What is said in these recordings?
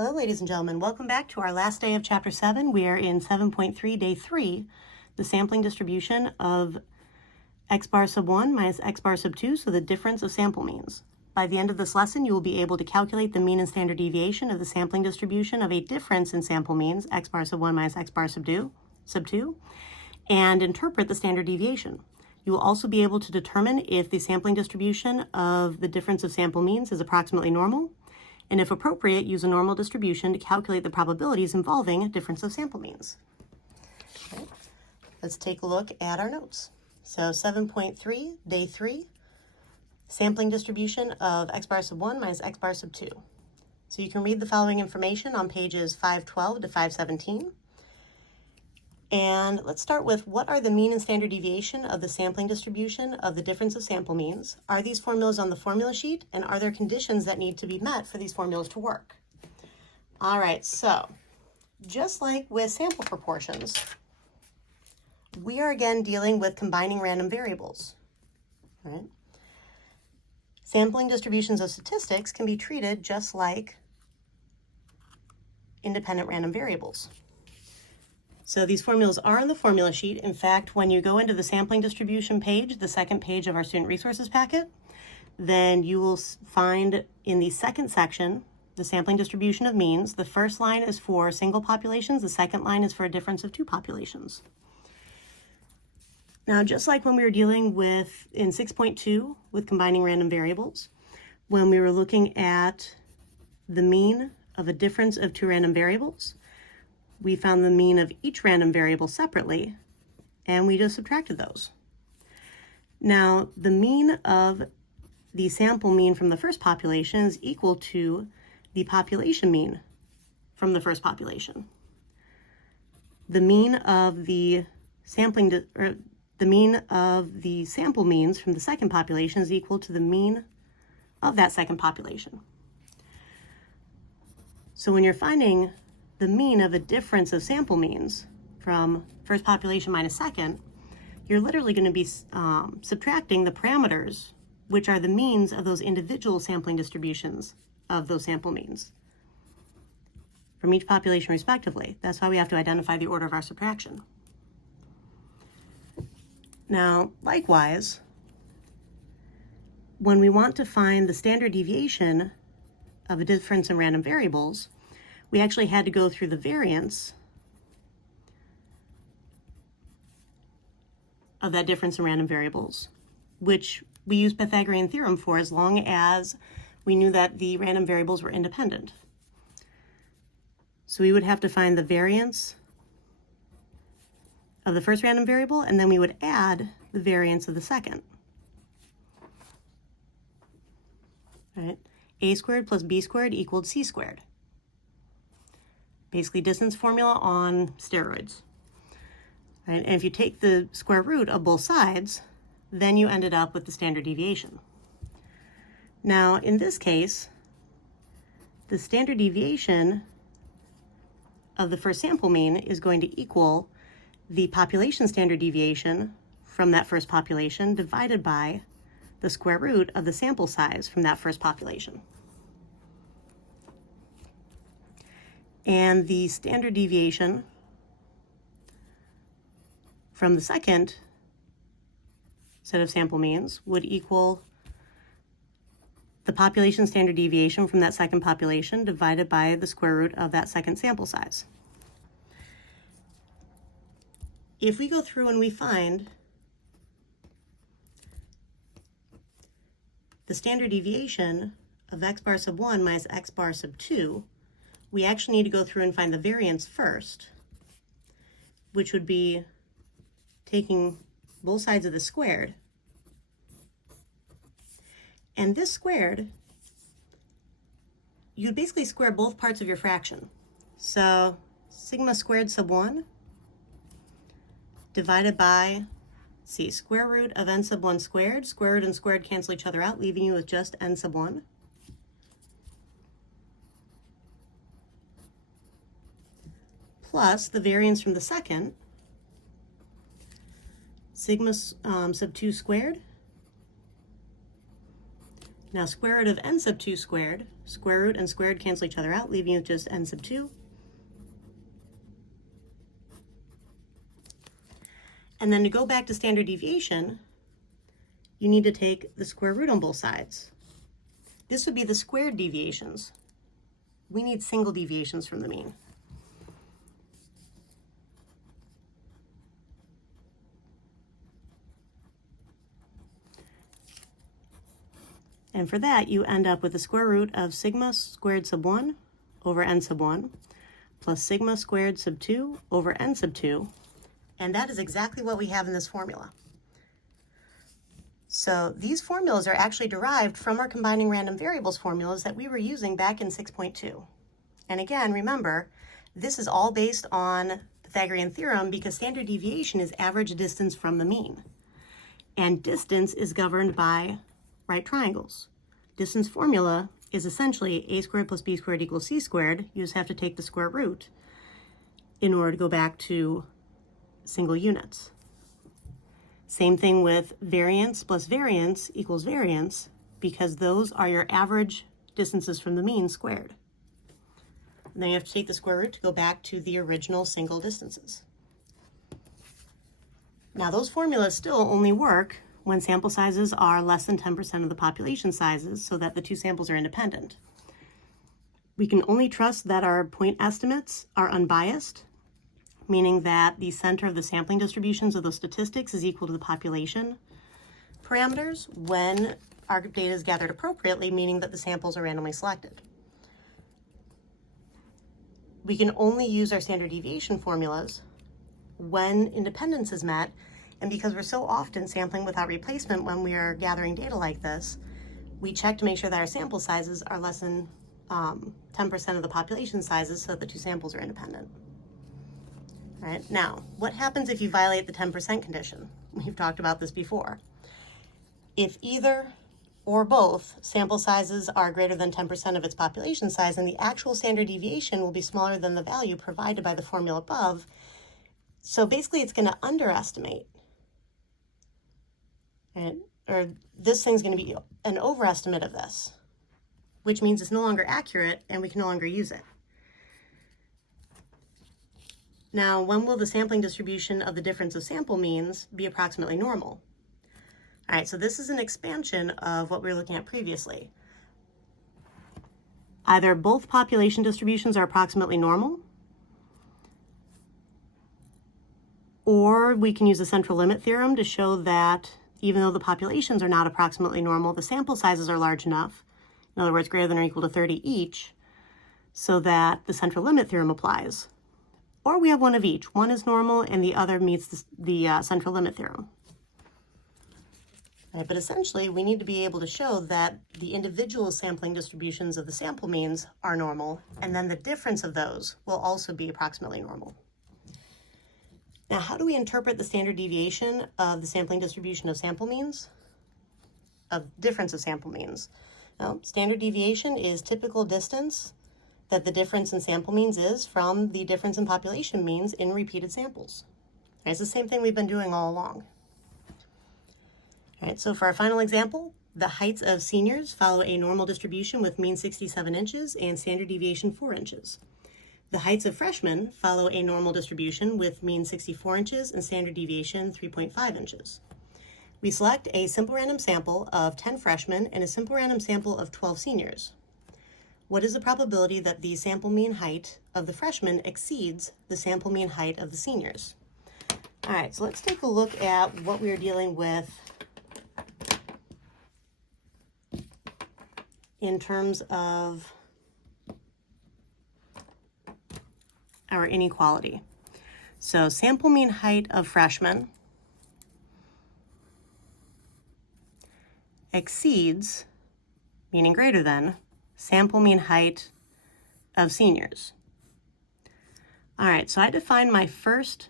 Hello, ladies and gentlemen. Welcome back to our last day of Chapter 7. We are in 7.3, Day 3, the sampling distribution of x bar sub 1 minus x bar sub 2, so the difference of sample means. By the end of this lesson, you will be able to calculate the mean and standard deviation of the sampling distribution of a difference in sample means, x bar sub 1 minus x bar sub 2, and interpret the standard deviation. You will also be able to determine if the sampling distribution of the difference of sample means is approximately normal, and if appropriate, use a normal distribution to calculate the probabilities involving difference of sample means. Okay. Let's take a look at our notes. So 7.3, Day 3, sampling distribution of x bar sub 1 minus x bar sub 2. So you can read the following information on pages 512 to 517. And let's start with, what are the mean and standard deviation of the sampling distribution of the difference of sample means? Are these formulas on the formula sheet? And are there conditions that need to be met for these formulas to work? All right, so just like with sample proportions, we are again dealing with combining random variables. All right? Sampling distributions of statistics can be treated just like independent random variables. So these formulas are on the formula sheet. In fact, when you go into the sampling distribution page, the second page of our student resources packet, then you will find in the second section the sampling distribution of means. The first line is for single populations. The second line is for a difference of two populations. Now, just like when we were dealing with in 6.2 with combining random variables, when we were looking at the mean of a difference of two random variables, we found the mean of each random variable separately, and we just subtracted those. Now, the mean of the sample mean from the first population is equal to the population mean from the first population. The mean of the the mean of the sample means from the second population is equal to the mean of that second population. So when you're finding the mean of a difference of sample means from first population minus second, you're literally going to be subtracting the parameters, which are the means of those individual sampling distributions of those sample means from each population respectively. That's why we have to identify the order of our subtraction. Now, likewise, when we want to find the standard deviation of a difference in random variables, we actually had to go through the variance of that difference in random variables, which we use Pythagorean theorem for as long as we knew that the random variables were independent. So we would have to find the variance of the first random variable, and then we would add the variance of the second. All right? A squared plus B squared equaled C squared. Basically distance formula on steroids. Right? And if you take the square root of both sides, then you ended up with the standard deviation. Now, in this case, the standard deviation of the first sample mean is going to equal the population standard deviation from that first population divided by the square root of the sample size from that first population. And the standard deviation from the second set of sample means would equal the population standard deviation from that second population divided by the square root of that second sample size. If we go through and we find the standard deviation of x bar sub 1 minus x bar sub 2, we actually need to go through and find the variance first, which would be taking both sides of the squared. And this squared, you'd basically square both parts of your fraction. So sigma squared sub 1 divided by, square root of n sub 1 squared. Square root and squared cancel each other out, leaving you with just n sub 1. Plus the variance from the second, sigma sub 2 squared Now square root of n sub 2 squared, square root and squared cancel each other out, leaving you with just n sub 2. And then to go back to standard deviation, you need to take the square root on both sides. This would be the squared deviations. We need single deviations from the mean. And for that, you end up with the square root of sigma squared sub 1 over n sub 1 plus sigma squared sub 2 over n sub 2. And that is exactly what we have in this formula. So these formulas are actually derived from our combining random variables formulas that we were using back in 6.2. And again, remember, this is all based on Pythagorean theorem because standard deviation is average distance from the mean. And distance is governed by right triangles. Distance formula is essentially a squared plus b squared equals c squared. You just have to take the square root in order to go back to single units. Same thing with variance plus variance equals variance because those are your average distances from the mean squared. And then you have to take the square root to go back to the original single distances. Now those formulas still only work when sample sizes are less than 10% of the population sizes so that the two samples are independent. We can only trust that our point estimates are unbiased, meaning that the center of the sampling distributions of those statistics is equal to the population parameters when our data is gathered appropriately, meaning that the samples are randomly selected. We can only use our standard deviation formulas when independence is met, and because we're so often sampling without replacement when we are gathering data like this, we check to make sure that our sample sizes are less than 10% of the population sizes so that the two samples are independent. All right, now, what happens if you violate the 10% condition? We've talked about this before. If either or both sample sizes are greater than 10% of its population size, then the actual standard deviation will be smaller than the value provided by the formula above. So basically, it's going to underestimate, right? Or this thing's going to be an overestimate of this, which means it's no longer accurate and we can no longer use it. Now, when will the sampling distribution of the difference of sample means be approximately normal? All right, so this is an expansion of what we were looking at previously. Either both population distributions are approximately normal, or we can use the central limit theorem to show that even though the populations are not approximately normal, the sample sizes are large enough, in other words, greater than or equal to 30 each, so that the central limit theorem applies. Or we have one of each. One is normal and the other meets the central limit theorem. Right, but essentially, we need to be able to show that the individual sampling distributions of the sample means are normal, and then the difference of those will also be approximately normal. Now, how do we interpret the standard deviation of the sampling distribution of sample means? Of difference of sample means? Well, standard deviation is typical distance that the difference in sample means is from the difference in population means in repeated samples. Right, it's the same thing we've been doing all along. All right, so for our final example, the heights of seniors follow a normal distribution with mean 67 inches and standard deviation 4 inches. The heights of freshmen follow a normal distribution with mean 64 inches and standard deviation 3.5 inches. We select a simple random sample of 10 freshmen and a simple random sample of 12 seniors. What is the probability that the sample mean height of the freshmen exceeds the sample mean height of the seniors? All right, so let's take a look at what we are dealing with in terms of our inequality. So sample mean height of freshmen exceeds, meaning greater than, sample mean height of seniors. All right, so I define my first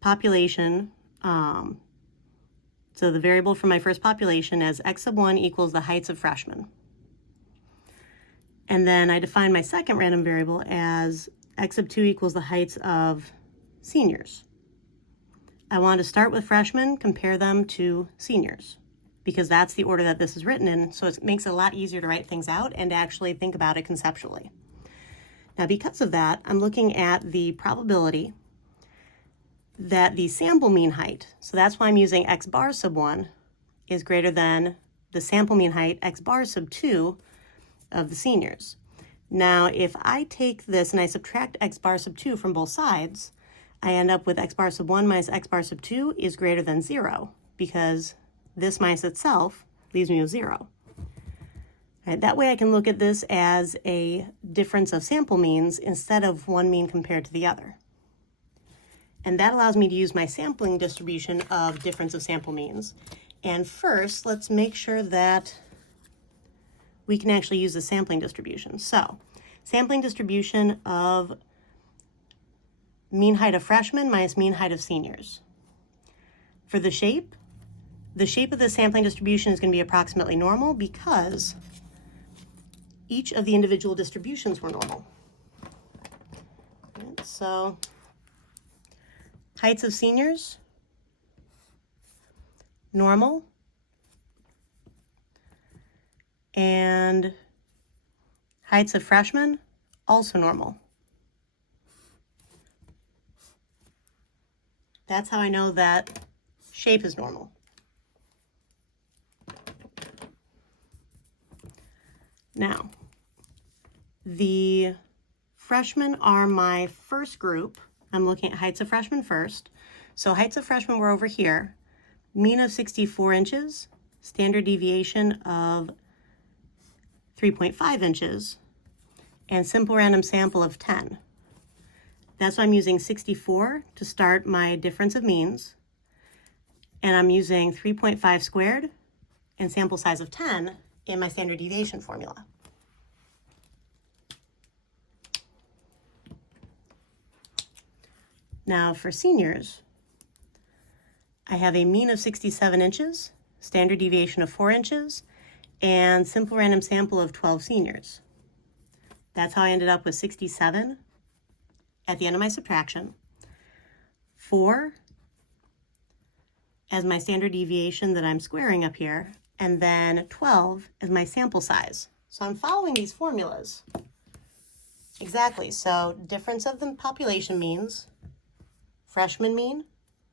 population, so the variable for my first population as x sub 1 equals the heights of freshmen. And then I define my second random variable as x sub 2 equals the heights of seniors. I want to start with freshmen, compare them to seniors. because that's the order that this is written in, so it makes it a lot easier to write things out and to actually think about it conceptually. Now, because of that, I'm looking at the probability that the sample mean height, so that's why I'm using x bar sub 1, is greater than the sample mean height x bar sub 2 of the seniors. Now, if I take this and I subtract x bar sub 2 from both sides, I end up with x bar sub 1 minus x bar sub 2 is greater than 0, because this minus itself leaves me with 0. Right, that way I can look at this as a difference of sample means instead of one mean compared to the other. And that allows me to use my sampling distribution of difference of sample means. And first, let's make sure that we can actually use the sampling distribution. So, sampling distribution of mean height of freshmen minus mean height of seniors. For the shape of the sampling distribution is going to be approximately normal because each of the individual distributions were normal. Right, so, heights of seniors, normal, and heights of freshmen, also normal. That's how I know that shape is normal. Now, the freshmen are my first group. I'm looking at heights of freshmen first. So heights of freshmen were over here. Mean of 64 inches, standard deviation of 3.5 inches, and simple random sample of 10. That's why I'm using 64 to start my difference of means. And I'm using 3.5 squared and sample size of 10 in my standard deviation formula. Now for seniors, I have a mean of 67 inches, standard deviation of 4 inches, and simple random sample of 12 seniors. That's how I ended up with 67 at the end of my subtraction. 4 as my standard deviation that I'm squaring up here, and then 12 as my sample size. So I'm following these formulas. Exactly, so difference of the population means, freshman mean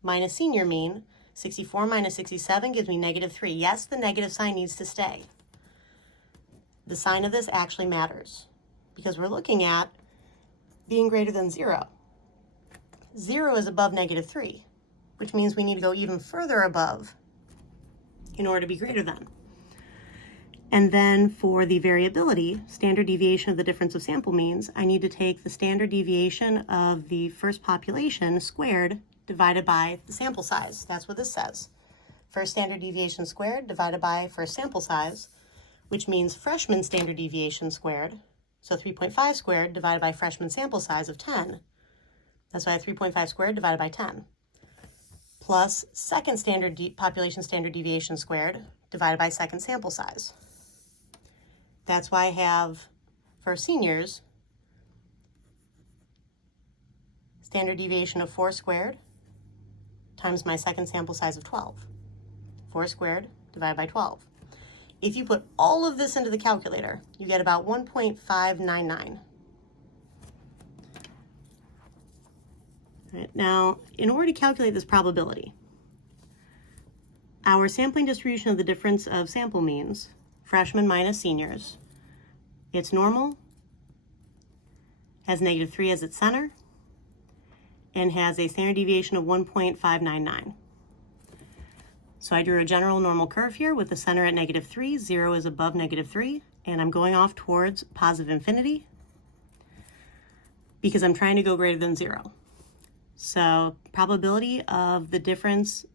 minus senior mean, 64 minus 67 gives me -3. Yes, the negative sign needs to stay. The sign of this actually matters because we're looking at being greater than 0. 0 is above -3, which means we need to go even further above in order to be greater than. And then for the variability, standard deviation of the difference of sample means, I need to take the standard deviation of the first population squared divided by the sample size. That's what this says. First standard deviation squared divided by first sample size, which means freshman standard deviation squared. So 3.5 squared divided by freshman sample size of 10. That's why I have 3.5 squared divided by 10. Plus second standard population standard deviation squared divided by second sample size. That's why I have, for seniors, standard deviation of 4 squared times my second sample size of 12. 4 squared divided by 12. If you put all of this into the calculator, you get about 1.599. Right, now, in order to calculate this probability, our sampling distribution of the difference of sample means, freshmen minus seniors, it's normal, has -3 as its center, and has a standard deviation of 1.599. So I drew a general normal curve here with the center at -3, 0 is above -3, and I'm going off towards positive infinity because I'm trying to go greater than 0. So probability of the difference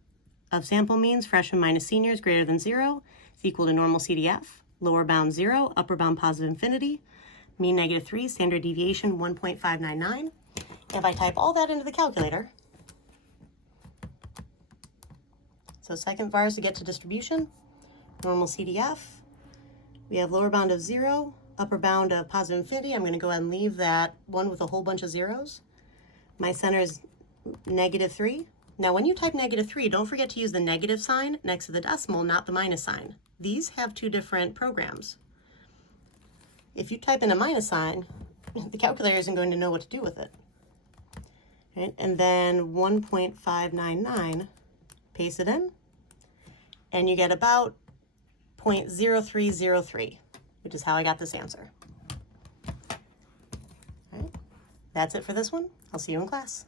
of sample means, freshmen minus seniors, greater than 0 is equal to normal CDF, lower bound 0, upper bound positive infinity, mean -3, standard deviation 1.599. If I type all that into the calculator, so second vars to get to distribution, normal CDF, we have lower bound of 0, upper bound of positive infinity. I'm going to go ahead and leave that one with a whole bunch of zeros. My center is -3, Now when you type -3, don't forget to use the negative sign next to the decimal, not the minus sign. These have two different programs. If you type in a minus sign, the calculator isn't going to know what to do with it. Right? And then 1.599, paste it in, and you get about 0.0303, which is how I got this answer. All right, that's it for this one. I'll see you in class.